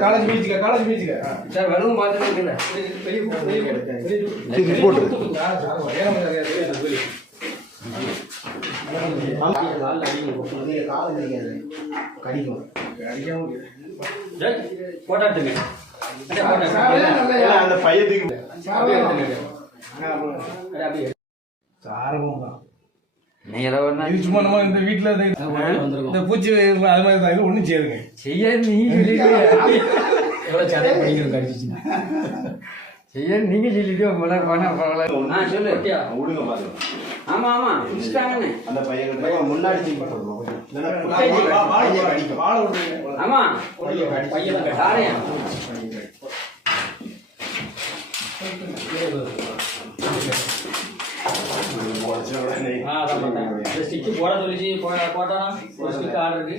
college பீச்சுக்கு sir வெறும் பார்த்துட்டு போட்டாட்டுங்க அந்த பையத்துக்கு சும்மா நம்ம இந்த வீட்டுல இந்த பூச்சி அது மாதிரி தான் ஒண்ணும் செய்யுங்க செய்ய செய்ய நீங்க சொல்லிட்டு ஆமா ஆமா அந்த பையன் முன்னாடி ஆமா ஸ்டிக்கு போட சொல்லிச்சு போட்டா ஸ்டிக் ஆர்டர் இருக்கு